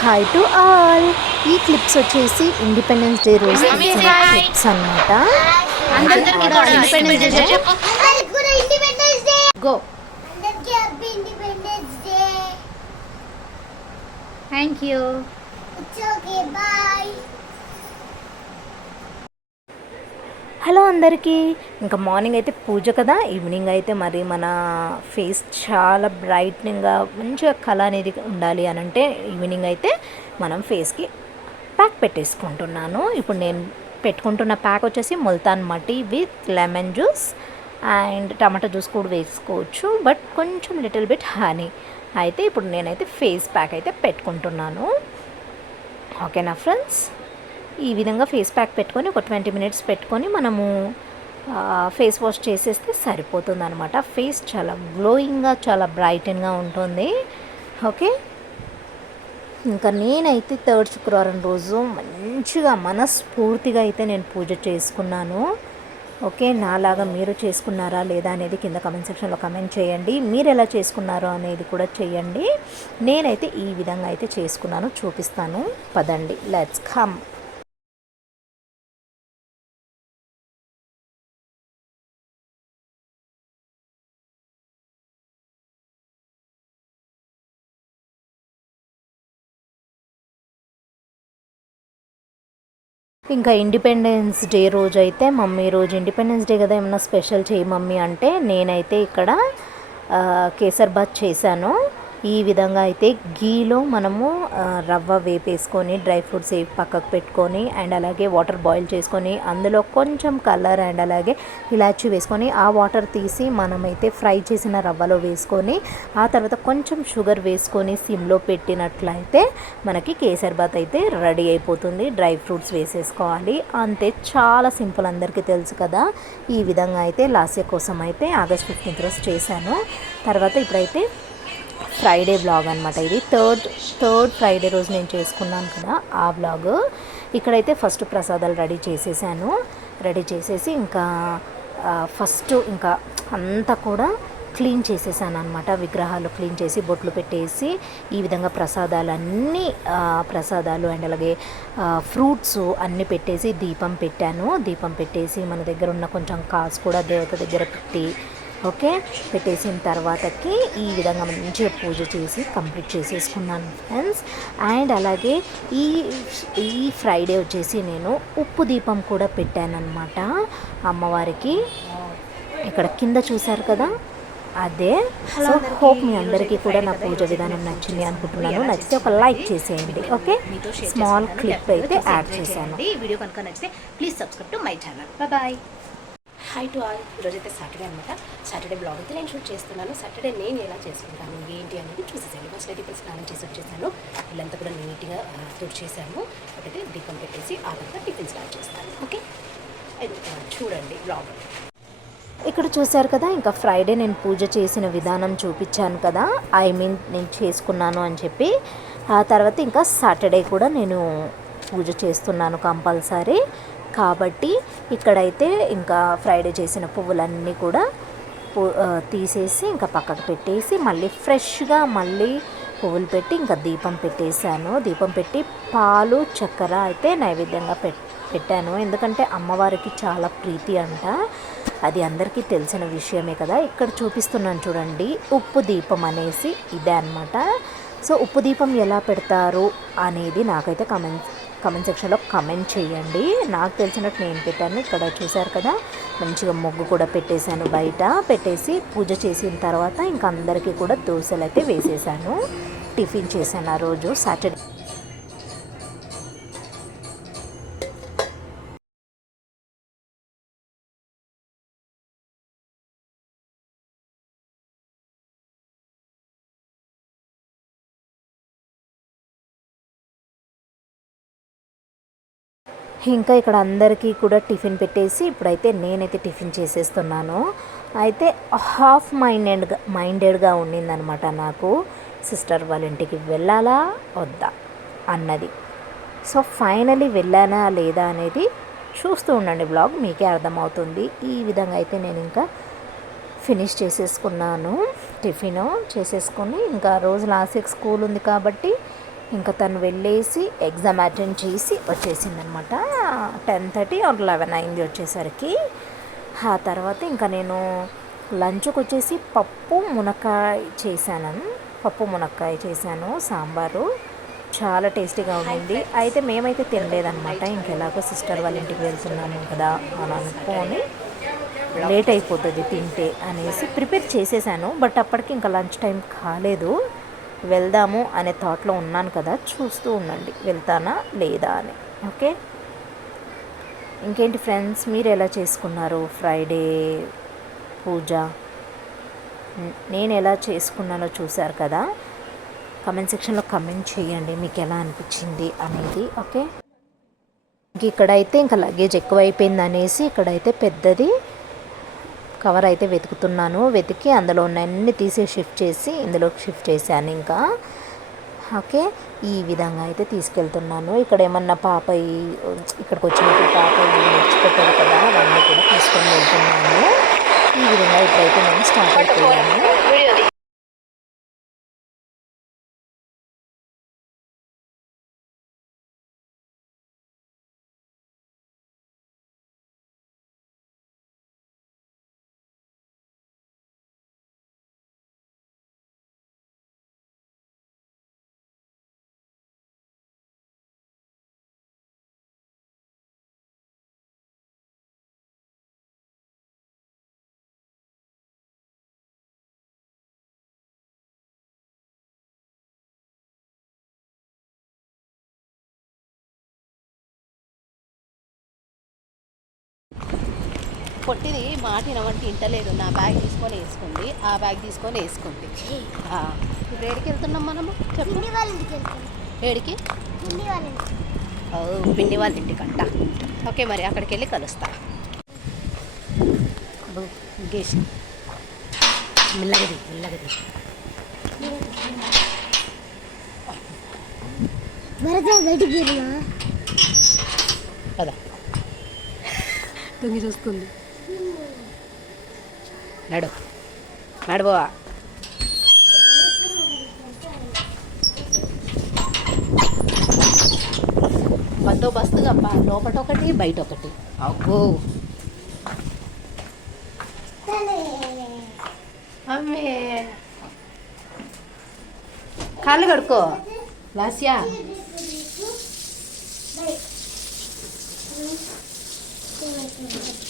Hi to all ఈ clips వచ్చేసి independence day రోజు క్లిప్స్ అనమాట అందరికీ కూడా ఇండిపెండెన్స్ డే చెప్పు అందరికి కూడా ఇండిపెండెన్స్ డే గో అందరికి happy Independence Day thank you it's okay bye hello అందరికీ. ఇంకా మార్నింగ్ అయితే పూజ కదా ఈవినింగ్ అయితే మరి మన ఫేస్ చాలా బ్రైట్నింగ్గా మంచిగా కళ అనేది ఉండాలి అని అంటే ఈవినింగ్ అయితే మనం ఫేస్కి ప్యాక్ పెట్టేసుకుంటున్నాను. ఇప్పుడు నేను పెట్టుకుంటున్న ప్యాక్ వచ్చేసి ముల్తాన్ మట్టి with lemon juice and tomato juice కూడా వేసుకోవచ్చు బట్ కొంచెం లిటిల్ బిట్ హనీ. అయితే ఇప్పుడు నేనైతే ఫేస్ ప్యాక్ అయితే పెట్టుకుంటున్నాను. ఓకేనా ఫ్రెండ్స్? ఈ విధంగా ఫేస్ ప్యాక్ పెట్టుకొని ఒక ట్వంటీ మినిట్స్ పెట్టుకొని మనము ఫేస్ వాష్ చేసేస్తే సరిపోతుంది అనమాట ఫేస్ చాలా గ్లోయింగ్గా చాలా బ్రైటన్గా ఉంటుంది. ఓకే ఇంకా నేనైతే థర్డ్ శుక్రవారం రోజు మంచిగా మనస్ఫూర్తిగా అయితే నేను పూజ చేసుకున్నాను. ఓకే నాలాగా మీరు చేసుకున్నారా లేదా అనేది కింద కమెంట్ సెక్షన్లో కమెంట్ చేయండి. మీరు ఎలా చేసుకున్నారో అనేది కూడా చేయండి. నేనైతే ఈ విధంగా అయితే చేసుకున్నాను. చూపిస్తాను. పదండి. లెట్స్ కమ్ ఇంకా ఇండిపెండెన్స్ డే రోజు అయితే మమ్మీ రోజు ఇండిపెండెన్స్ డే కదా ఏమైనా స్పెషల్ చేయి మమ్మీ అంటే నేనైతే ఇక్కడ కేసర్ బాత్ చేశాను. ఈ విధంగా అయితే గీలో మనము రవ్వ వేపేసుకొని డ్రై ఫ్రూట్స్ వేపి పక్కకు పెట్టుకొని అండ్ అలాగే వాటర్ బాయిల్ చేసుకొని అందులో కొంచెం కలర్ అండ్ అలాగే ఇలాచి వేసుకొని ఆ వాటర్ తీసి మనమైతే ఫ్రై చేసిన రవ్వలో వేసుకొని ఆ తర్వాత కొంచెం షుగర్ వేసుకొని సిమ్లో పెట్టినట్లయితే మనకి కేసర్ బాత్ అయితే రెడీ అయిపోతుంది. డ్రై ఫ్రూట్స్ వేసేసుకోవాలి. అంతే చాలా సింపుల్ అందరికీ తెలుసు కదా. ఈ విధంగా అయితే లాస్య కోసం అయితే ఆగస్ట్ ఫిఫ్టీన్త్ రోజు చేశాను. తర్వాత ఇప్పుడైతే ఫ్రైడే బ్లాగ్ అనమాట ఇది. థర్డ్ థర్డ్ ఫ్రైడే రోజు నేను చేసుకున్నాను కదా ఆ బ్లాగ్ ఇక్కడైతే ఫస్ట్ ప్రసాదాలు రెడీ చేసేసాను. రెడీ చేసేసి ఇంకా ఫస్ట్ ఇంకా అంతా కూడా క్లీన్ చేసేసాను అనమాట విగ్రహాలు క్లీన్ చేసి బొట్లు పెట్టేసి ఈ విధంగా ప్రసాదాలు అన్నీ ప్రసాదాలు అండ్ అలాగే ఫ్రూట్స్ అన్నీ పెట్టేసి దీపం పెట్టాను. దీపం పెట్టేసి మన దగ్గర ఉన్న కొంచెం కాసు కూడా దేవత దగ్గర పెట్టి ఓకే? పెట్టేసిన తర్వాతకి ఈ విధంగా మంచిగా పూజ చేసి కంప్లీట్ చేసేసుకున్నాను ఫ్రెండ్స్. అండ్ అలాగే ఈ ఈ ఫ్రైడే వచ్చేసి నేను ఉప్పు దీపం కూడా పెట్టానన్నమాట అమ్మవారికి. ఇక్కడ కింద చూశారు కదా? అదే. సో హోప్ మీ అందరికీ కూడా నా పూజ విధానం నచ్చింది అనుకుంటున్నాను. నచ్చితే ఒక లైక్ చేసేయండి. ఓకే? స్మాల్ క్లిప్ అయితే యాడ్ చేశాను. ఈ వీడియో కనుక నచ్చితే please subscribe to my channel. Bye. Hi to all ఈరోజైతే సాటర్డే అనమాట సాటర్డే బ్లాగ్ అయితే నేను షూట్ చేస్తున్నాను. సాటర్డే నేను ఎలా చేసుకుంటాను? ఏంటి అనేది చూసేసాను ఫస్ట్ అయితే ఇప్పుడు స్నానం చేసి వచ్చేసాను. ఇల్లంతా కూడా నీట్గా తుడిచేసాను ఒకటి దీపం పెట్టేసి ఆ తర్వాత టిఫిన్ స్టార్ట్ చేస్తాను. ఓకే? చూడండి బ్లాగ్ ఇక్కడ చూశారు కదా ఇంకా ఫ్రైడే నేను పూజ చేసిన విధానం చూపించాను కదా. ఐ మీన్ నేను చేసుకున్నాను అని చెప్పి. ఆ తర్వాత ఇంకా సాటర్డే కూడా నేను పూజ చేస్తున్నాను కంపల్సరీ. కాబట్టి ఇక్కడైతే ఇంకా ఫ్రైడే చేసిన పువ్వులన్నీ కూడా తీసేసి ఇంకా పక్కకు పెట్టేసి మళ్ళీ ఫ్రెష్గా మళ్ళీ పువ్వులు పెట్టి ఇంకా దీపం పెట్టేశాను. దీపం పెట్టి పాలు చక్కెర అయితే నైవేద్యంగా పె పెట్టాను. ఎందుకంటే అమ్మవారికి చాలా ప్రీతి అంట. అది అందరికీ తెలిసిన విషయమే కదా. ఇక్కడ చూపిస్తున్నాను చూడండి. ఉప్పు దీపం అనేసి ఇదే అన్నమాట. సో ఉప్పు దీపం ఎలా పెడతారు అనేది నాకైతే కమెంట్ కమెంట్ సెక్షన్లో కమెంట్ చేయండి. నాకు తెలిసినట్టు నేను పెట్టాను ఇక్కడ చూశారు కదా. మంచిగా ముగ్గు కూడా పెట్టేశాను బయట. పెట్టేసి పూజ చేసిన తర్వాత ఇంకా అందరికీ కూడా దోశలు అయితే వేసేసాను టిఫిన్ చేశాను ఆ రోజు సాటర్డే. ఇంకా ఇక్కడ అందరికీ కూడా టిఫిన్ పెట్టేసి ఇప్పుడైతే నేనైతే టిఫిన్ చేసేస్తున్నాను. అయితే హాఫ్ మైండెడ్గా మైండెడ్గా ఉండిందనమాట నాకు. సిస్టర్ వాళ్ళ ఇంటికి వెళ్ళాలా? వద్దా? అన్నది. సో ఫైనలీ వెళ్ళానా లేదా అనేది చూస్తూ ఉండండి బ్లాగ్ మీకే అర్థమవుతుంది. ఈ విధంగా అయితే నేను ఇంకా ఫినిష్ చేసేసుకున్నాను. టిఫిన్ చేసేసుకొని ఇంకా రోజు లాస్ట్ స్కూల్ ఉంది కాబట్టి ఇంకా తను వెళ్ళేసి ఎగ్జామ్ అటెండ్ చేసి వచ్చేసిందనమాట. టెన్ థర్టీ ఆర్ లెవెన్ అయింది వచ్చేసరికి. ఆ తర్వాత ఇంకా నేను లంచ్కి వచ్చేసి పప్పు మునక్కాయ చేశాను. పప్పు మునక్కాయ చేశాను సాంబారు. చాలా టేస్టీగా ఉండింది. అయితే మేమైతే తినలేదన్నమాట ఇంకెలాగో సిస్టర్ వాళ్ళ ఇంటికి వెళ్తున్నాము కదా అని అనుకొని లేట్ అయిపోతుంది తింటే అనేసి ప్రిపేర్ చేసేసాను. బట్ అప్పటికి ఇంకా లంచ్ టైం కాలేదు. వెళ్దాము అనే థాట్లో ఉన్నాను కదా చూస్తూ ఉండండి. వెళ్తానా లేదా అని. ఓకే? ఇంకేంటి ఫ్రెండ్స్ మీరు ఎలా చేసుకున్నారు? ఫ్రైడే పూజ? నేను ఎలా చేసుకున్నానో చూశారు కదా? కమెంట్ సెక్షన్లో కమెంట్ చేయండి మీకు ఎలా అనిపించింది అనేది. ఓకే? ఇంక ఇక్కడైతే ఇంకా లగేజ్ ఎక్కువైపోయింది అనేసి ఇక్కడైతే పెద్దది కవర్ అయితే వెతుకుతున్నాను. వెతికి అందులో ఉన్న అన్ని తీసి షిఫ్ట్ చేసి ఇందులోకి షిఫ్ట్ చేశాను ఇంకా. ఓకే. ఈ విధంగా అయితే తీసుకెళ్తున్నాను. ఇక్కడ ఏమన్నా పాప ఇక్కడికి వచ్చినప్పుడు పాప మెచ్చిపెట్టారు కదా అవన్నీ కూడా తీసుకొని వెళ్తున్నాను. ఈ విధంగా ఇప్పుడైతే నేను స్టార్ట్ అయిపోయాను. పొట్టిది మాట వినవంటి ఇంటలేదు. నా బ్యాగ్ తీసుకొని వేసుకుంది. ఆ బ్యాగ్ తీసుకొని వేసుకుంది. ఆ, ఇప్పుడు ఏడికి వెళ్తున్నాం మనము? ఏడికి? పిన్ని వాళ్ళ ఇంటికి. ఓ, పిన్ని వాళ్ళ ఇంటికంట. ఓకే మరి అక్కడికి వెళ్ళి కలుస్తా గేసి మెల్లగది మెల్లగది. వరద బయటికి వెళ్ళినా? పద. దొంగి చూసుకుంది నడు. నడువా బందోబస్తు పా లోపట ఒకటి బయట ఒకటి అబ్బో. అమ్మే. కాళ్ళు కడుక్కో. లాస్యా. Thank you.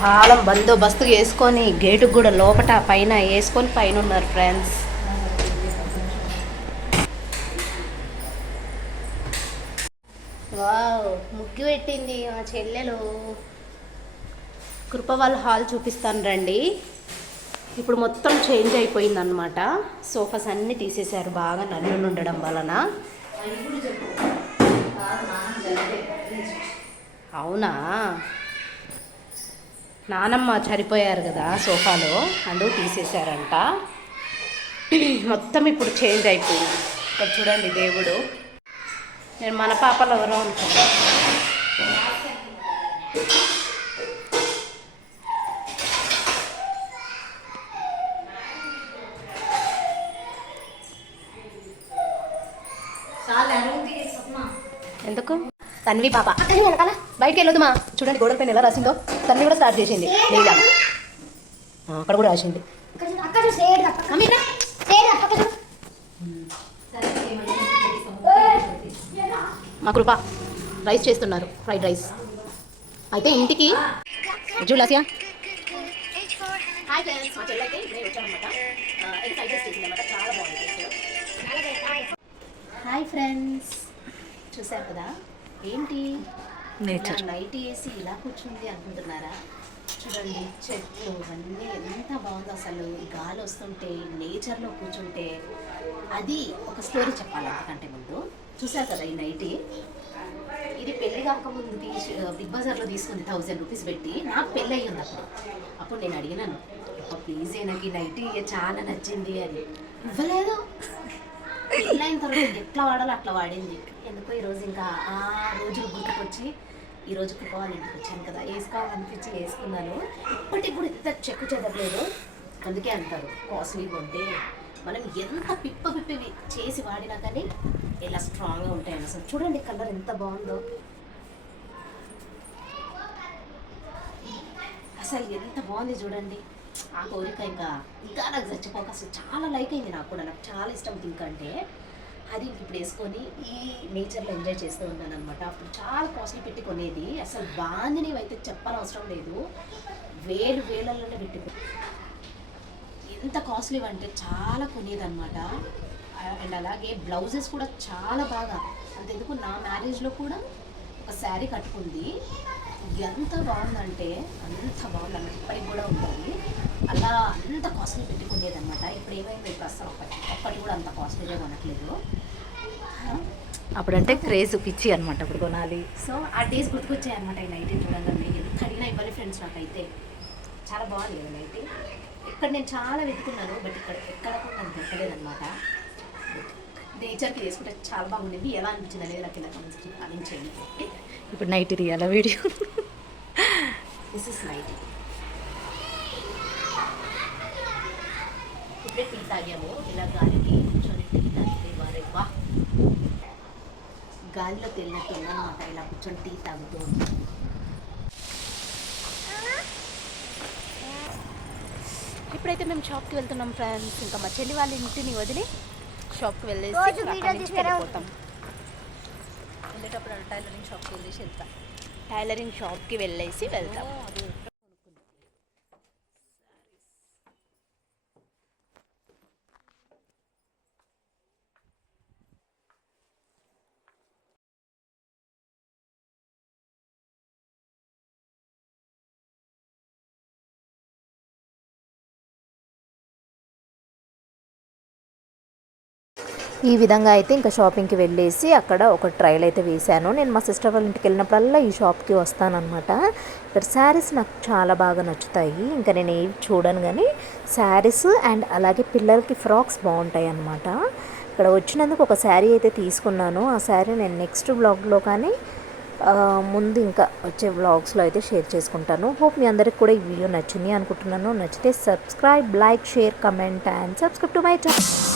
తాళం బందోబస్తు వేసుకొని గేటుకు కూడా లోపట పైన వేసుకొని పైన ఉన్నారు ఫ్రెండ్స్ వావ్ ముగ్గు పెట్టింది మా చెల్లెలు. కృప హాల్ చూపిస్తాను రండి. ఇప్పుడు మొత్తం చేంజ్ అయిపోయింది అనమాట సోఫాస్ అన్నీ తీసేశారు బాగా నల్లులు ఉండడం వలన. అవునా? నానమ్మ చనిపోయారు కదా సోఫాలో అందుకు తీసేశారంట. మొత్తం ఇప్పుడు చేంజ్ అయిపోయింది. ఇక్కడ చూడండి దేవుడు. నేను మన పాపలు ఎవరో అనుకున్నాను ఎందుకు తన్వి పాప. బయటికి వెళ్ళొద్దుమా చూడండి గోడల పైన ఎలా రాసిందో. తన్వి కూడా స్టార్ట్ చేసింది. లేదా అక్కడ కూడా రాసింది. మా కృప. రైస్ చేస్తున్నారు ఫ్రైడ్ రైస్. అయితే ఇంటికి జూలాసియా హాయ్ ఫ్రెండ్స్ మా చెల్లైతే నేను వచ్చానమాట ఎగ్ ఫ్రైడ్ రైస్ చేసిందన్నమాట. చాలా బాగుంది టేస్ట్. హాయ్ ఫ్రెండ్స్ చూసారు కదా? ఏంటి? నేచర్. నైట్ వేసి ఇలా కూర్చుంది అనుకుంటున్నారా? చూడండి చెట్లు అన్నీ ఎంత బాగుందో అసలు. గాలి వస్తుంటే నేచర్లో కూర్చుంటే. అది ఒక స్టోరీ చెప్పాలి అంతకంటే ముందు. చూసారు కదా ఈ నైటీ ఇది పెళ్ళి కాకముందు తీసి బిగ్ బజార్లో తీసుకుంది థౌజండ్ రూపీస్ పెట్టి. నాకు పెళ్ళి అయ్యింది అప్పుడు. అప్పుడు నేను అడిగినాను ప్లీజ్ నాకు ఈ నైటీ చాలా నచ్చింది అని. ఇవ్వలేదు. పెళ్ళైన తర్వాత ఎట్లా వాడాలో అట్లా వాడింది. ఎందుకో ఈరోజు ఇంకా ఆ రోజులు గుర్తుకొచ్చి ఈ రోజు కుక్కవాళ్ళ వచ్చాను కదా. వేసుకోవాలనిపించి వేసుకున్నాను ఇప్పటికి కూడా ఇంత చెక్కు చెదరలేదు. అందుకే అంటారు కాస్ట్లీ ఉంటే మనం ఎంత పిప్ప పిప్పి చేసి వాడినా కానీ ఎలా స్ట్రాంగ్గా ఉంటాయని అసలు చూడండి కలర్ ఎంత బాగుందో. అసలు ఎంత బాగుంది చూడండి. ఆ కోరిక ఇంకా ఇంకా నాకు చచ్చిపోక అసలు చాలా లైక్ అయింది నాకు కూడా. నాకు చాలా ఇష్టం పింక్ అంటే. అది ఇప్పుడు వేసుకొని ఈ నేచర్లో ఎంజాయ్ చేస్తూ ఉన్నాను అనమాట అప్పుడు చాలా కాస్ట్లీ పెట్టి కొనేది. అసలు బాగుంది అయితే చెప్పనవసరం లేదు. వేలు వేలల్లోనే పెట్టి ఎంత కాస్ట్లీ అంటే చాలా కొనేదన్నమాట. అండ్ అలాగే బ్లౌజెస్ కూడా చాలా బాగా. అంతెందుకు నా మ్యారేజ్లో కూడా ఒక శారీ కట్టుకుంది. ఎంత బాగుందంటే అంత బాగుంది. అన్నమాట. ఇప్పటికి కూడా ఉంటుంది అలా అంత కాస్ట్లీ పెట్టుకునేది అనమాట ఇప్పుడు ఏమైంది ఇప్పుడు అసలు ఒక్కటి? ఒక్కటి కూడా అంత కాస్ట్లీగా కొనట్లేదు. అప్పుడంటే క్రేజ్ పిచ్చి అనమాట అప్పుడు కొనాలి. సో ఆ డేస్ గుర్తుకొచ్చాయి అనమాట ఈ నైట్ చూడంగానే ఎంత అడిగినా ఇవ్వాలి ఫ్రెండ్స్ నాకైతే. చాలా బాగుంది కదా నైట్ ఇక్కడ నేను చాలా వెతుకున్నాను బట్ ఇక్కడ ఎక్కడ కూడా నాకు దొరకలేదన్నమాట. నేచర్కి వేసుకుంటే చాలా బాగుండేది. ఎలా అనిపించింది అనేది నాకు ఇలా చేయండి ఇప్పుడు నైట్ తీయాలా వీడియో? దిస్ ఇస్ నైట్ ఇప్పుడే టీ తాగాము ఇలా గాలికి కూర్చొని టీ తాగితే వారే. వా గాలిలో తెలినట్టు ఉందన్నమాట. ఇలా కూర్చొని టీ తాగుతూ ఇప్పుడైతే మేము షాప్కి వెళ్తున్నాం ఫ్రెండ్స్. ఇంకా మా చెల్లి వాళ్ళ ఇంటిని వదిలి షాప్కి వెళ్ళేసి. వెళ్ళిపోతాం. వెళ్ళేటప్పుడు టైలరింగ్ షాప్కి వెళ్ళేసి వెళ్తా. టైలరింగ్ షాప్కి వెళ్ళేసి వెళ్తాం. ఈ విధంగా అయితే ఇంకా షాపింగ్కి వెళ్ళేసి అక్కడ ఒక ట్రయల్ అయితే వేశాను. నేను మా సిస్టర్ వాళ్ళ ఇంటికి వెళ్ళినప్పుడల్లా ఈ షాప్కి వస్తానమాట ఇక్కడ శారీస్ నాకు చాలా బాగా నచ్చుతాయి. ఇంకా నేను ఏవి చూడను కానీ శారీస్ అండ్ అలాగే పిల్లలకి ఫ్రాక్స్ బాగుంటాయి అన్నమాట. ఇక్కడ వచ్చినందుకు ఒక శారీ అయితే తీసుకున్నాను. ఆ శారీ నేను నెక్స్ట్ బ్లాగ్లో కానీ ముందు ఇంకా వచ్చే వ్లాగ్స్లో అయితే షేర్ చేసుకుంటాను. హోప్ మీ అందరికి కూడా ఈ వీడియో నచ్చింది అనుకుంటున్నాను. నచ్చితే subscribe like share comment and subscribe to my channel.